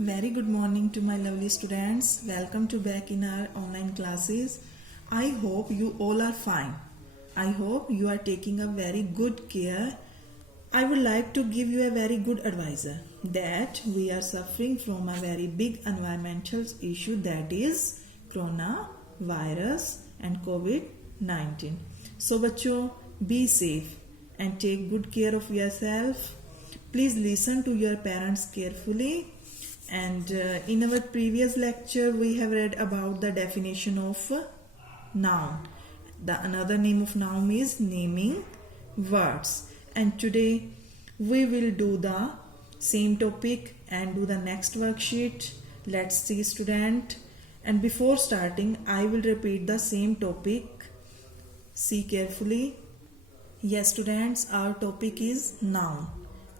Very good morning to my lovely students. Welcome to back in our online classes. I hope you all are fine. I hope you are taking a very good care. I would like to give you a very good advisor that we are suffering from a very big environmental issue, that is coronavirus and COVID-19. So बच्चों, be safe and take good care of yourself. Please listen to your parents carefully. And in our previous lecture, we have read about the definition of noun. The another name of noun is naming words. And today we will do the same topic and do the next worksheet. Let's see, student. And before starting, I will repeat the same topic. See carefully. Yes, students, our topic is noun.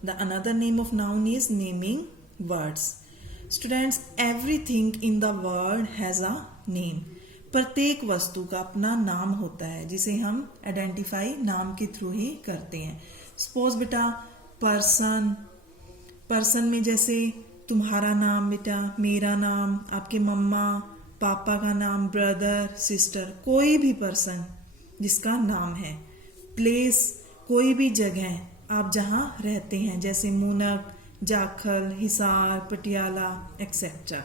The another name of noun is naming words. Students, everything in the world has a name. प्रत्येक वस्तु का अपना नाम होता है जिसे हम identify नाम के थ्रू ही करते हैं. सपोज बेटा पर्सन में जैसे तुम्हारा नाम बेटा, मेरा नाम, आपके मम्मा पापा का नाम, ब्रदर सिस्टर, कोई भी पर्सन जिसका नाम है. प्लेस, कोई भी जगह आप जहाँ रहते हैं, जैसे मूनक, जाखल, हिसार, पटियाला एक्सेट्रा.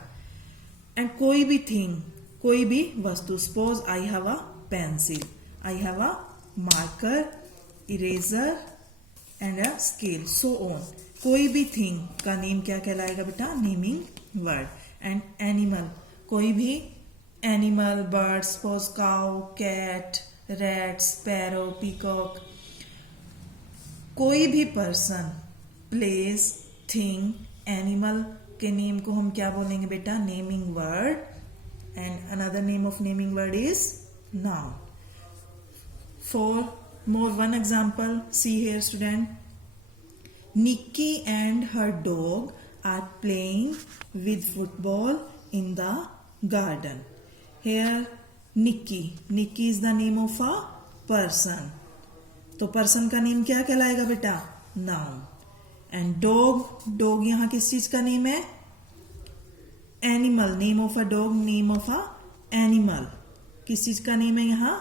एंड कोई भी थिंग, कोई भी वस्तु. Suppose I have a pencil, I have a marker, eraser and a scale, so on. कोई भी थिंग का नेम क्या कहलाएगा बेटा? Naming word. एंड एनिमल, कोई भी animal, bird, suppose cow, cat, rat, sparrow, peacock. कोई भी पर्सन, प्लेस, थिंग, एनिमल के नेम को हम क्या बोलेंगे बेटा? Naming word. And another name of naming word is noun. For more one example, see here student. Nikki and her dog are playing with football in the garden. Here Nikki is the name of a person. तो person का name क्या कहलाएगा बेटा? Noun. And dog यहाँ किस चीज का name है? Animal. Name of a dog, name of a animal. किस चीज का नेम है यहाँ?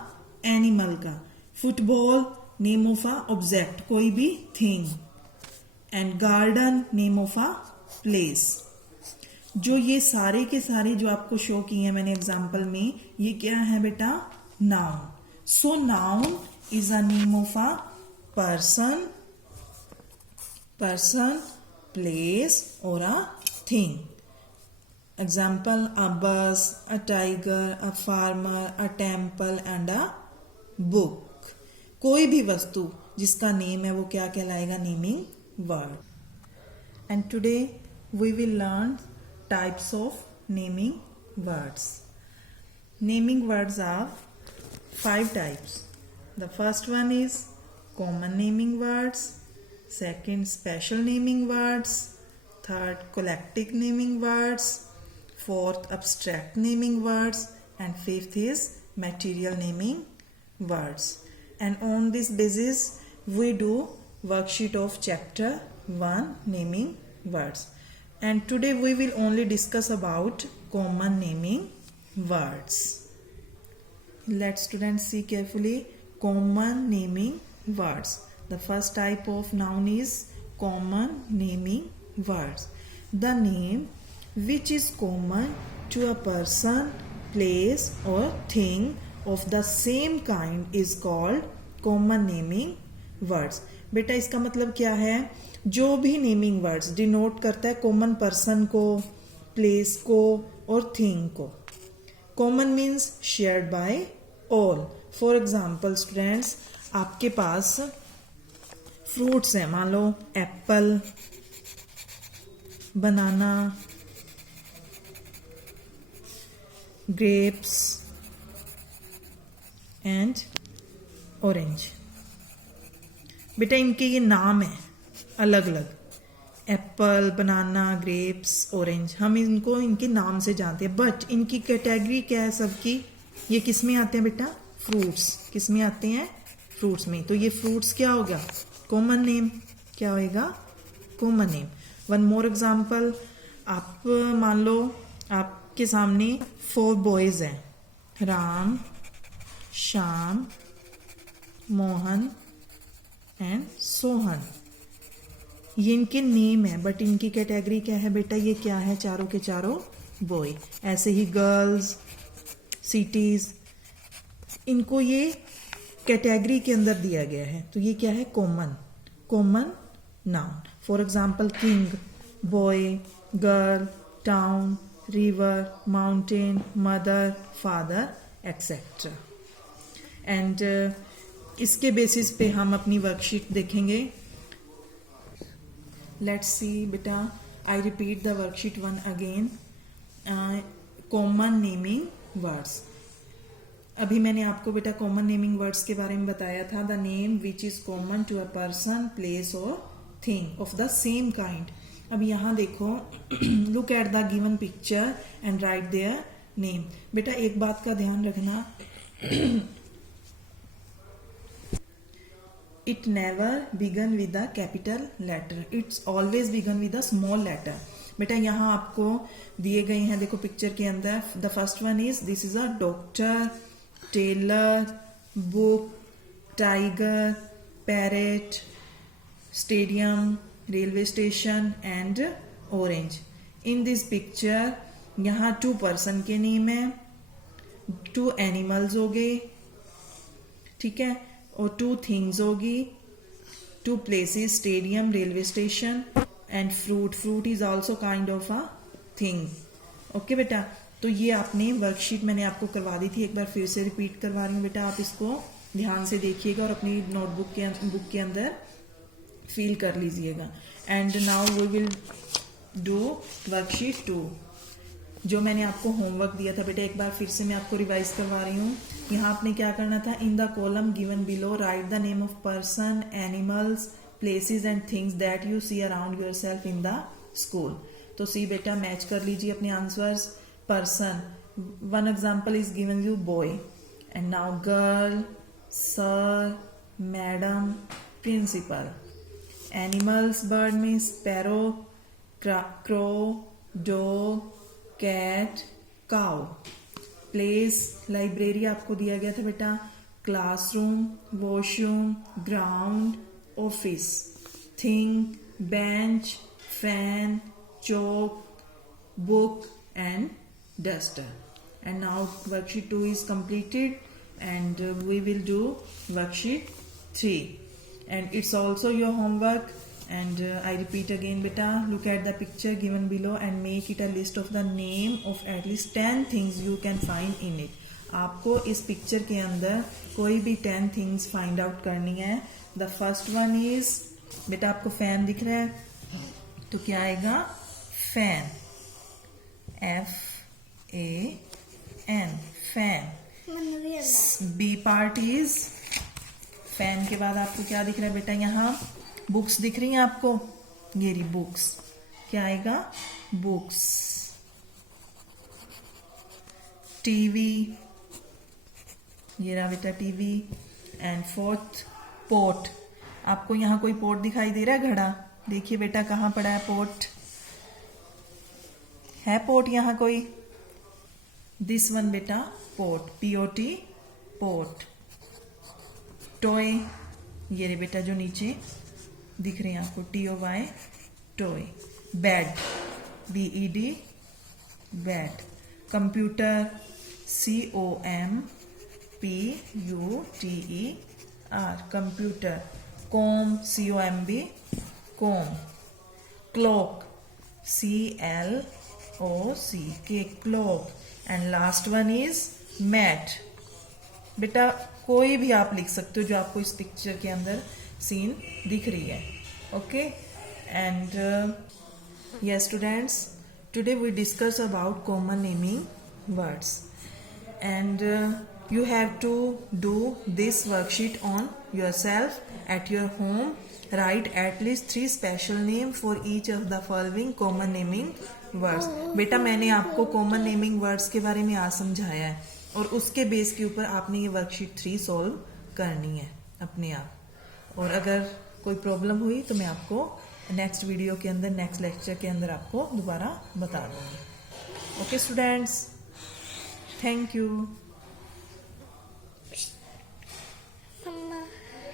एनिमल का. Football, name of a object, कोई भी thing. And garden, name of a place. जो ये सारे के सारे जो आपको शो किए हैं मैंने एग्जाम्पल में, ये क्या है बेटा? Noun. So noun is a name of a person, place or a thing. Example, a bus, a tiger, a farmer, a temple and a book. कोई भी वस्तु जिसका नेम है वो क्या कहलाएगा? Naming word. And today we will learn types of naming words. Naming words are 5 types. The first one is common naming words, second special naming words, third collective naming words, fourth abstract naming words, and fifth is material naming words. And on this basis we do worksheet of chapter 1 naming words. And today we will only discuss about common naming words. Let students see carefully. Common naming words. The first type of noun is common naming words. The name which is common to a person, place or thing of the same kind is called common naming words. बेटा इसका मतलब क्या है? जो भी naming words denote करता है common person को, प्लेस को और थिंग को. Common means shared by all. For example students, आपके पास फ्रूट्स हैं, मान लो apple, banana, grapes and orange. बेटा इनके ये नाम है अलग अलग. एप्पल, बनाना, ग्रेप्स, ऑरेंज, हम इनको इनके नाम से जानते हैं. बट इनकी कैटेगरी क्या है सबकी? ये किस में आते हैं बेटा? फ्रूट्स. किस में आते हैं? फ्रूट्स में. तो ये फ्रूट्स क्या होगा? Common name. क्या होएगा? Common name. One more example, आप मान लो आपके सामने 4 बॉयज हैं, राम, श्याम, मोहन एंड सोहन। ये इनके नेम है, बट इनकी कैटेगरी क्या है बेटा, ये क्या है, चारों के चारों बॉय। ऐसे ही गर्ल्स, सिटीज, इनको ये कैटेगरी के अंदर दिया गया है, तो ये क्या है, common noun. For example king, boy, girl, town, river, mountain, mother, father, etcetera. And इसके बेसिस पे हम अपनी वर्कशीट देखेंगे। लेट्स सी बेटा, I repeat the worksheet one again. Common naming words. अभी मैंने आपको बेटा कॉमन नेमिंग वर्ड्स के बारे में बताया था। The name which is common to a person, place और thing of the same kind. अब यहाँ देखो, look at the given picture and write their name. बेटा एक बात का ध्यान रखना, it never begun with a capital letter, it's always begun with a small letter। बेटा यहाँ आपको दिए गए हैं, देखो पिक्चर के अंदर। The first one is, this is a doctor, tailor, book, tiger, parrot, stadium, railway station and orange. In this picture यहाँ 2 पर्सन के नेम है, 2 एनिमल्स हो गए, ठीक है, और 2 थिंग्स होगी, 2 places, stadium, railway station and fruit is also kind of a thing. Okay बेटा, तो ये आपने वर्कशीट मैंने आपको करवा दी थी, एक बार फिर से रिपीट करवा रही हूँ बेटा, आप इसको ध्यान से देखिएगा और अपनी नोटबुक बुक के अंदर फिल कर लीजिएगा। And now we will do worksheet 2, जो मैंने आपको होमवर्क दिया था बेटा। एक बार फिर से मैं आपको रिवाइज करवा रही हूँ। यहाँ आपने क्या करना था, in the column given below write the name of person, animals, places and things that you see around yourself in the school. तो सी बेटा, मैच कर लीजिए अपने answers. Person, one example is given you boy, and now girl, sir, madam, principal. Animals, bird में sparrow, crow, dog, cat, cow. Place, library आपको दिया गया था बेटा, classroom, washroom, ground, office. Thing, bench, fan, Chowk, book and duster. And now worksheet 2 is completed and we will do worksheet 3 and it's also your homework. And I repeat again beta, look at the picture given below and make it a list of the name of at least 10 things you can find in it। आपको इस picture के अंदर कोई भी 10 things find out करनी है। The first one is, बेटा आपको फैन दिख रहा है, तो क्या आएगा, fan, FAN, fan. B part is, fan के बाद आपको क्या दिख रहा है बेटा, यहाँ बुक्स दिख रही हैं आपको, ये रही बुक्स, क्या आएगा, बुक्स। टीवी, ये रहा बेटा टीवी। And fourth, pot. आपको यहाँ कोई पोट दिखाई दे रहा है, घड़ा, देखिए बेटा कहाँ पड़ा है पोट, है पोट यहाँ कोई, दिस वन बेटा पोट, POT, पोट। टॉय, ये रे बेटा जो नीचे दिख रहे हैं आपको, TOY, toy. Bed, BED, bed. Computer, COMPUTER, computer. Comb, COMB, comb. Clock, CLOCK, clock. And last one is mat. बेटा कोई भी आप लिख सकते हो जो आपको इस पिक्चर के अंदर सीन दिख रही है। Okay, and yes students, today we discuss about common naming words and you have to do this worksheet on yourself at your home. Write at least 3 special name for each of the following common naming words। बेटा मैंने आपको common naming words के बारे में आज समझाया है और उसके बेस के ऊपर आपने ये वर्कशीट 3 सॉल्व करनी है अपने आप। और अगर कोई प्रॉब्लम हुई तो मैं आपको नेक्स्ट वीडियो के अंदर, नेक्स्ट लेक्चर के अंदर आपको दोबारा बता दूँगी। Okay students, thank you.